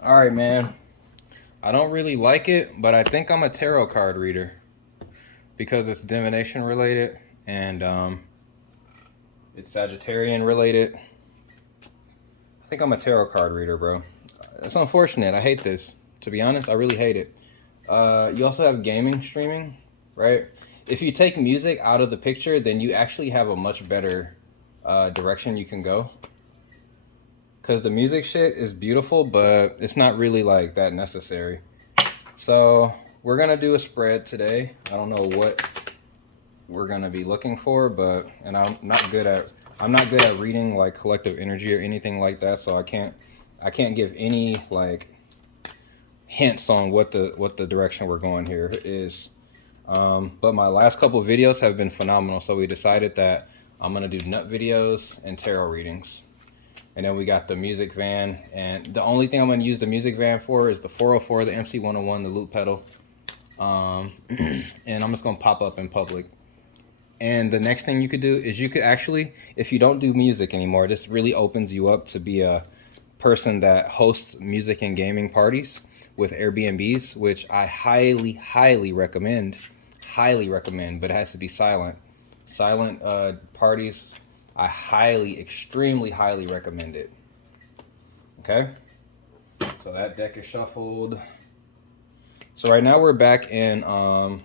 All right, man. I don't really like it, but I think I'm a tarot card reader because it's divination related and it's Sagittarian related. I think I'm a tarot card reader, bro. It's unfortunate. I hate this. To be honest, I really hate it. You also have gaming streaming, right? If you take music out of the picture, then you actually have a much better direction you can go. Because the music shit is beautiful, but it's not really like that necessary. So we're gonna do a spread today. I don't know what we're gonna be looking for, but and I'm not good at reading like collective energy or anything like that, so I can't give any like hints on what the direction we're going here is. But my last couple of videos have been phenomenal, so we decided that I'm gonna do nut videos and tarot readings. And then we got the music van, and the only thing I'm gonna use the music van for is the 404, the MC101, the loop pedal. And I'm just gonna pop up in public. And the next thing you could do is you could actually, if you don't do music anymore, this really opens you up to be a person that hosts music and gaming parties with Airbnbs, which I highly, highly recommend. Highly recommend, but it has to be silent. Silent parties, I highly, extremely highly recommend it. Okay? So that deck is shuffled. So right now we're back in,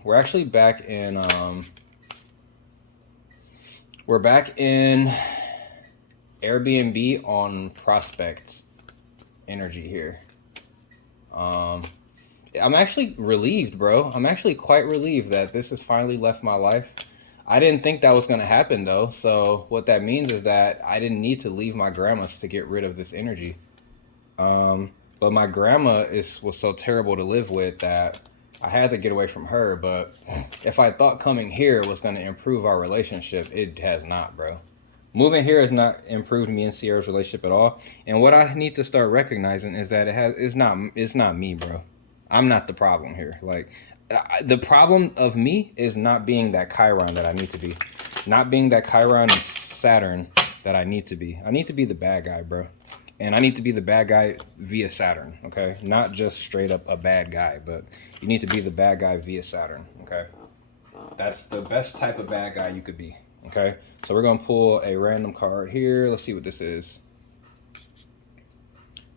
we're actually back in, we're back in Airbnb on prospect energy here. I'm actually relieved, bro. I'm actually quite relieved that this has finally left my life. I didn't think that was going to happen though. So what that means is that I didn't need to leave my grandma's to get rid of this energy. But my grandma was so terrible to live with that I had to get away from her. But if I thought coming here was going to improve our relationship, it has not, bro. Moving here has not improved me and Sierra's relationship at all. And what I need to start recognizing is that it's not me, bro. I'm not the problem here. Like the problem of me is not being that Chiron that I need to be. Not being that Chiron and Saturn that I need to be. I need to be the bad guy, bro. And I need to be the bad guy via Saturn, okay? Not just straight up a bad guy, but you need to be the bad guy via Saturn, okay? That's the best type of bad guy you could be, okay? So we're gonna pull a random card here. Let's see what this is.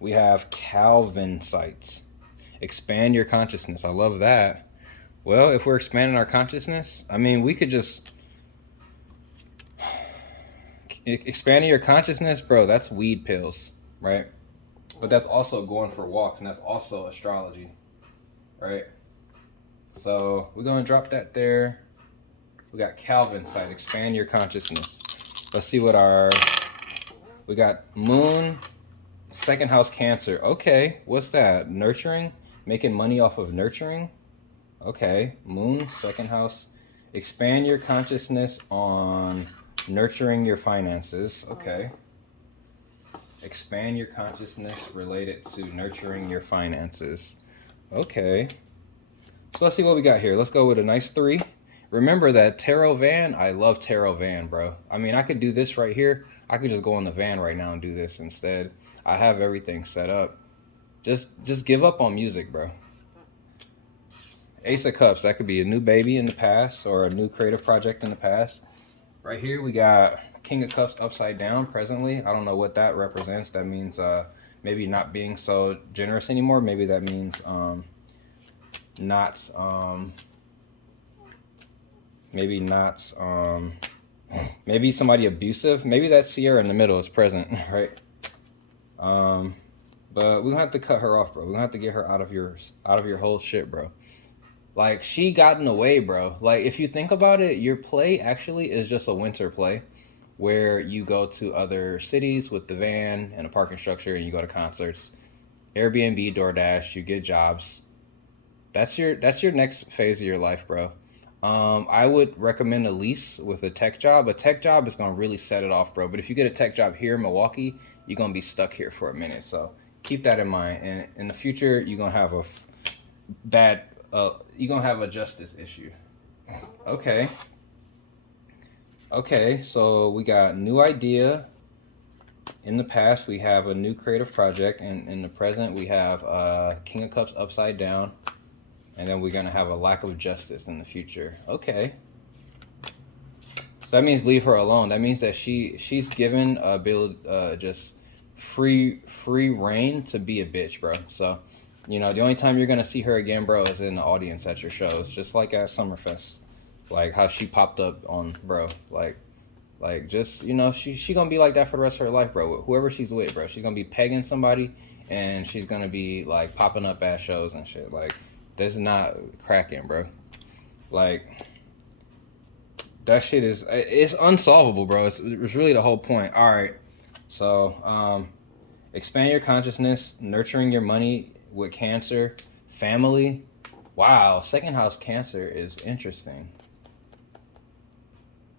We have Calvin sites. Expand your consciousness. I love that. Well, if we're expanding our consciousness, I mean, we could just expanding your consciousness, bro. That's weed pills, right? But that's also going for walks, and that's also astrology, right? So we're gonna drop that there. We got Calvin site. Expand your consciousness. Let's see what we got Moon, second house Cancer. Okay, what's that? Nurturing, making money off of nurturing. Okay, Moon, second house. Expand your consciousness on nurturing your finances. Okay. Expand your consciousness related to nurturing your finances. Okay. So let's see what we got here. Let's go with a nice 3. Remember that tarot van? I love tarot van, bro. I mean, I could do this right here. I could just go on the van right now and do this instead. I have everything set up. Just give up on music, bro. Ace of Cups, that could be a new baby in the past or a new creative project in the past. Right here we got King of Cups upside down presently. I don't know what that represents. That means maybe not being so generous anymore. Maybe that means not maybe not maybe somebody abusive. Maybe that Sierra in the middle is present, right? But we're gonna have to cut her off, bro. We're gonna have to get her out of your whole shit, bro. Like, she got in the way, bro. Like, if you think about it, your play actually is just a winter play where you go to other cities with the van and a parking structure and you go to concerts. Airbnb, DoorDash, you get jobs. That's your next phase of your life, bro. I would recommend a lease with a tech job. A tech job is gonna really set it off, bro. But if you get a tech job here in Milwaukee, you're gonna be stuck here for a minute. So keep that in mind. And in the future, you're gonna have a bad you're gonna have a justice issue. Okay. Okay, so we got new idea, In the past, we have a new creative project, and in the present, we have King of Cups upside down, and then we're gonna have a lack of justice in the future. Okay, so that means leave her alone. That means that she's given just free reign to be a bitch, bro. So, you know, the only time you're gonna see her again, bro, is in the audience at your shows, just like at Summerfest, like how she popped up on, bro, like just, you know, she gonna be like that for the rest of her life, bro. Whoever she's with, bro, she's gonna be pegging somebody, and she's gonna be like popping up at shows and shit. Like, this is not cracking, bro. Like, that shit is, it's unsolvable, bro. It's really the whole point. All right, so expand your consciousness, nurturing your money with Cancer, family. Wow, second house Cancer is interesting.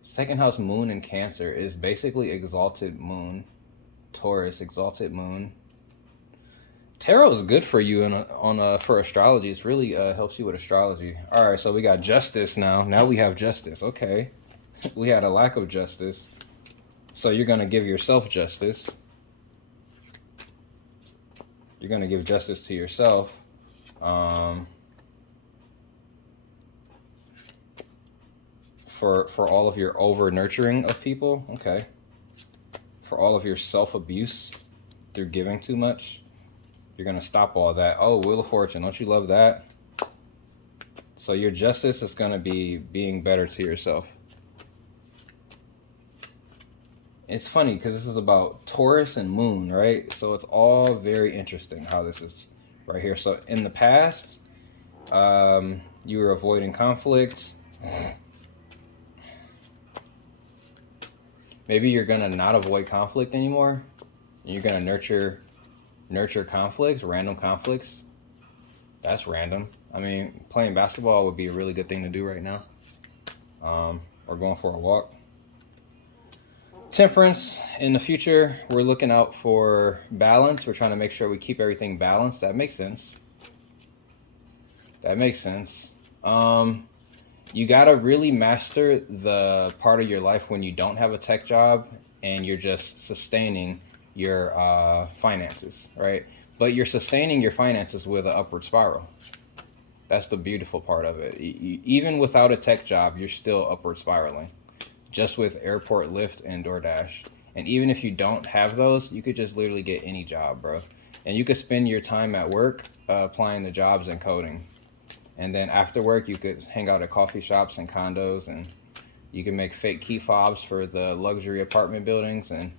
Second house moon in Cancer is basically exalted moon, Taurus, exalted moon. Tarot is good for you for astrology. It's really helps you with astrology. All right, so we got justice now. Now we have justice. Okay, we had a lack of justice, so you're gonna give yourself justice. You're gonna give justice to yourself. For all of your over nurturing of people. Okay, for all of your self abuse through giving too much. You're gonna stop all that. Oh, Wheel of Fortune, don't you love that? So your justice is gonna be being better to yourself. It's funny because this is about Taurus and Moon, right? So it's all very interesting how this is right here. So in the past, you were avoiding conflict. Maybe you're gonna not avoid conflict anymore. You're gonna nurture conflicts, random conflicts. That's random. I mean, playing basketball would be a really good thing to do right now. Or going for a walk. Temperance, in the future, we're looking out for balance. We're trying to make sure we keep everything balanced. That makes sense. That makes sense. You gotta really master the part of your life when you don't have a tech job and you're just sustaining your finances, right? But you're sustaining your finances with an upward spiral. That's the beautiful part of it. Even without a tech job, you're still upward spiraling, just with Airport Lyft and DoorDash. And even if you don't have those, you could just literally get any job, bro. And you could spend your time at work applying the jobs and coding. And then after work, you could hang out at coffee shops and condos, and you can make fake key fobs for the luxury apartment buildings. And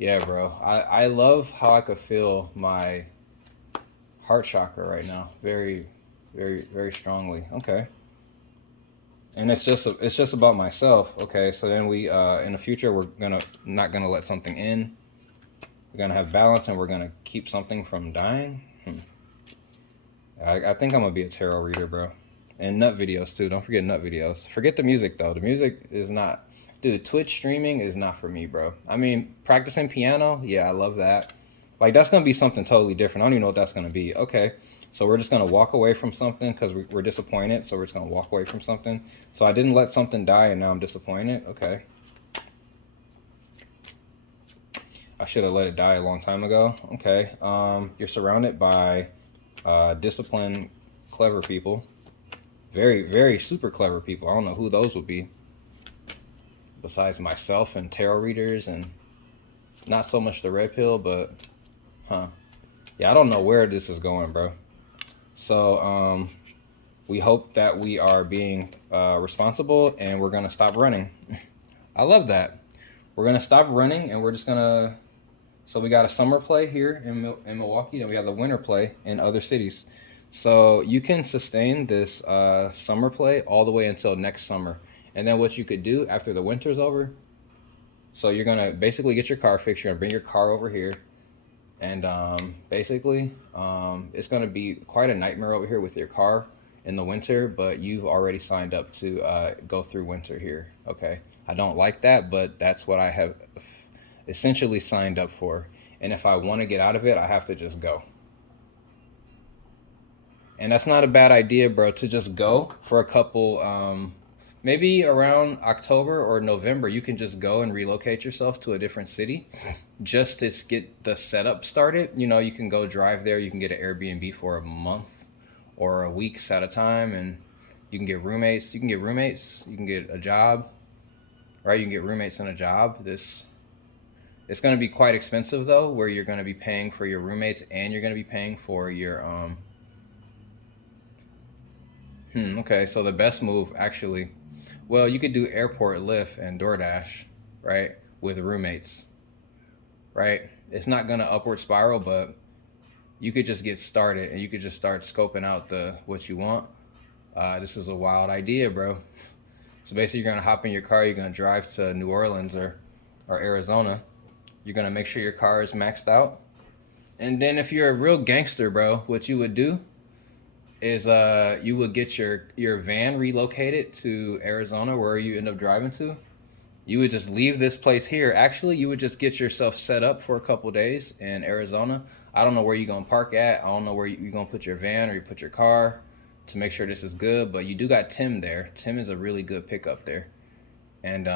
yeah, bro, I love how I could feel my heart chakra right now, very, very, very strongly. Okay, and it's just about myself. Okay, so then we in the future we're not gonna let something in. We're gonna have balance, and we're gonna keep something from dying. I think I'm gonna be a tarot reader, bro. And nut videos too. Don't forget nut videos. Forget the music though. The music is not, dude. Twitch streaming is not for me, bro. I mean, practicing piano, yeah, I love that. Like, that's gonna be something totally different. I don't even know what that's gonna be. Okay, so we're just gonna walk away from something because we're disappointed. So we're just gonna walk away from something. So I didn't let something die, and now I'm disappointed. Okay. I should have let it die a long time ago. Okay. You're surrounded by disciplined, clever people. Very, very super clever people. I don't know who those would be. Besides myself and tarot readers, and not so much the red pill, but yeah, I don't know where this is going, bro. So we hope that we are being responsible, and we're gonna stop running. I love that. We're gonna stop running, and we're just gonna. So we got a summer play here in Milwaukee, and we have the winter play in other cities. So you can sustain this summer play all the way until next summer. And then what you could do after the winter's over, so you're going to basically get your car fixed. You're going to bring your car over here. And basically, it's going to be quite a nightmare over here with your car in the winter, but you've already signed up to go through winter here. Okay. I don't like that, but that's what I have essentially signed up for. And if I want to get out of it, I have to just go. And that's not a bad idea, bro, to just go for a couple maybe around October or November, you can just go and relocate yourself to a different city just to get the setup started. You know, you can go drive there, you can get an Airbnb for a month or a week's at a time, and you can get roommates. You can get roommates, you can get a job, right? You can get roommates and a job. It's going to be quite expensive though, where you're going to be paying for your roommates and you're going to be paying for your okay, so the best move actually, well, you could do airport Lyft and DoorDash, right? With roommates, right? It's not gonna upward spiral, but you could just get started and you could just start scoping out what you want. This is a wild idea, bro. So basically, you're gonna hop in your car, you're gonna drive to New Orleans or Arizona. You're gonna make sure your car is maxed out, and then if you're a real gangster, bro, what you would do is you would get your van relocated to Arizona, where you end up driving to. You would just leave this place here. Actually, you would just get yourself set up for a couple days in Arizona. I don't know where you're gonna park at. I don't know where you're gonna put your van or you put your car to make sure this is good. But you do got Tim there. Tim is a really good pickup there, and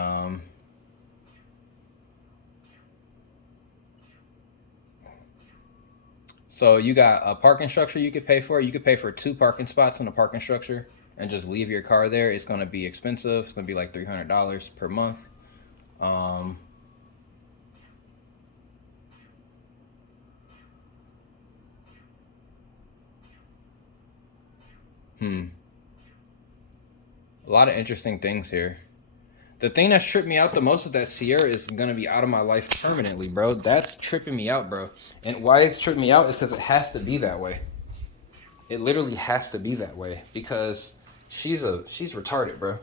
so you got a parking structure you could pay for. You could pay for 2 parking spots in the parking structure and just leave your car there. It's gonna be expensive. It's gonna be like $300 per month. Um, hmm. A lot of interesting things here. The thing that's tripped me out the most is that Sierra is gonna be out of my life permanently, bro. That's tripping me out, bro. And why it's tripping me out is because it has to be that way. It literally has to be that way because she's retarded, bro.